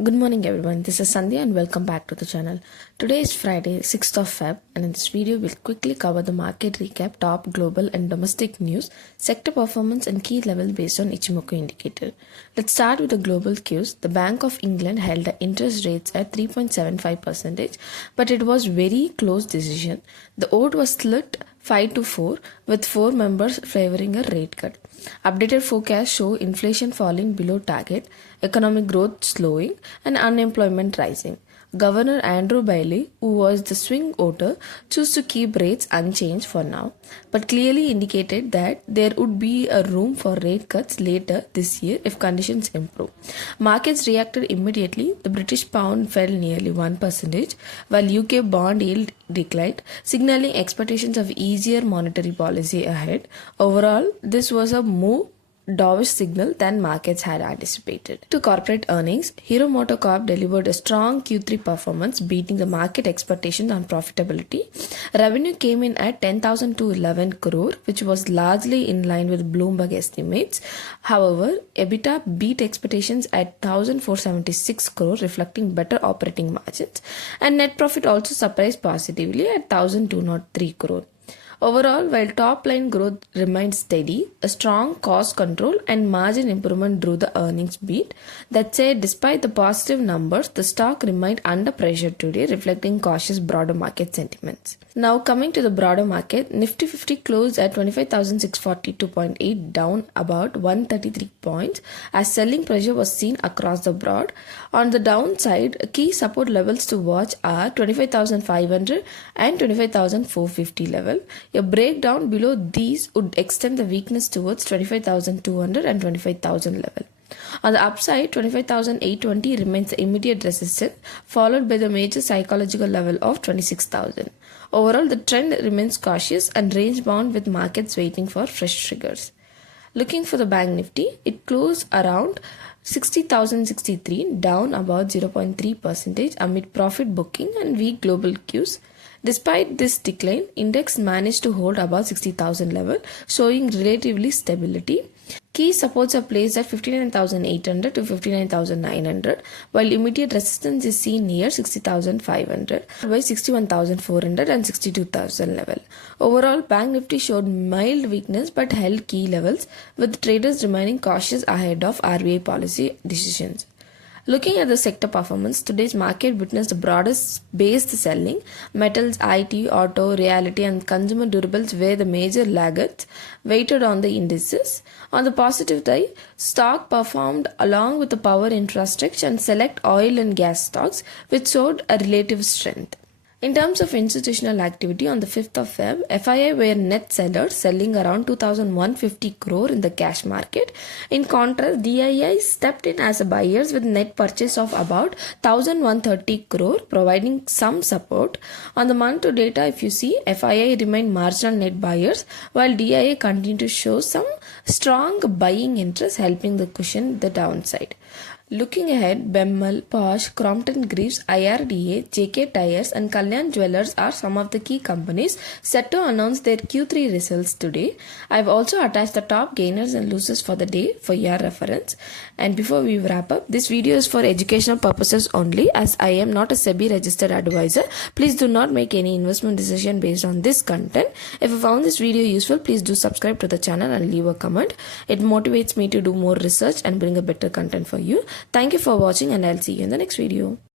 Good morning everyone, this is Sandhya and welcome back to the channel. Today is Friday, 6th of Feb, and in this video we'll quickly cover the market recap, top global and domestic news, sector performance and key levels based on Ichimoku indicator. Let's start with the global cues. The Bank of England held the interest rates at 3.75%, but it was very close decision. The vote was split 5-4 with 4 members favoring a rate cut. Updated forecasts show inflation falling below target, economic growth slowing, and unemployment rising. Governor Andrew Bailey, who was the swing voter, chose to keep rates unchanged for now, but clearly indicated that there would be a room for rate cuts later this year if conditions improve. Markets reacted immediately. The British pound fell nearly 1%, while UK bond yield declined, signaling expectations of easier monetary policy ahead. Overall, this was a more dovish signal than markets had anticipated. To corporate earnings, Hero MotoCorp delivered a strong Q3 performance, beating the market expectations on profitability. Revenue came in at 10,211 crore, which was largely in line with Bloomberg estimates. However, EBITDA beat expectations at 1,476 crore, reflecting better operating margins, and net profit also surprised positively at 1,203 crore. Overall, while top-line growth remained steady, a strong cost control and margin improvement drove the earnings beat. That said, despite the positive numbers, the stock remained under pressure today, reflecting cautious broader market sentiments. Now coming to the broader market, Nifty 50 closed at 25,642.8, down about 133 points, as selling pressure was seen across the board. On the downside, key support levels to watch are 25,500 and 25,450 level. A breakdown below these would extend the weakness towards 25,200 and 25,000 level. On the upside, 25,820 remains the immediate resistance, followed by the major psychological level of 26,000. Overall, the trend remains cautious and range-bound, with markets waiting for fresh triggers. Looking for the Bank Nifty, it closed around 60,063, down about 0.3% amid profit booking and weak global cues. Despite this decline, index managed to hold above 60,000 level, showing relatively stability. Key supports are placed at 59,800 to 59,900, while immediate resistance is seen near 60,500 by 61,400 and 62,000 level. Overall, Bank Nifty showed mild weakness but held key levels, with traders remaining cautious ahead of RBI policy decisions. Looking at the sector performance, today's market witnessed the broadest based selling. Metals, IT, auto, realty and consumer durables were the major laggards weighted on the indices. On the positive side, stock performed along with the power infrastructure and select oil and gas stocks, which showed a relative strength. In terms of institutional activity, on the 5th of Feb, FII were net sellers, selling around 2,150 crore in the cash market. In contrast, DII stepped in as buyers with net purchase of about 1,130 crore, providing some support. On the month-to data, if you see, FII remained marginal net buyers, while DII continued to show some strong buying interest, helping the cushion the downside. Looking ahead, Bemmel, Posh, Crompton Greaves, IRDA, JK Tyres and Kalyan Jewellers are some of the key companies set to announce their Q3 results today. I've also attached the top gainers and losers for the day for your reference. And before we wrap up, this video is for educational purposes only, as I am not a SEBI registered advisor. Please do not make any investment decision based on this content. If you found this video useful, please do subscribe to the channel and leave a comment. It motivates me to do more research and bring a better content for you. Thank you for watching, and I'll see you in the next video.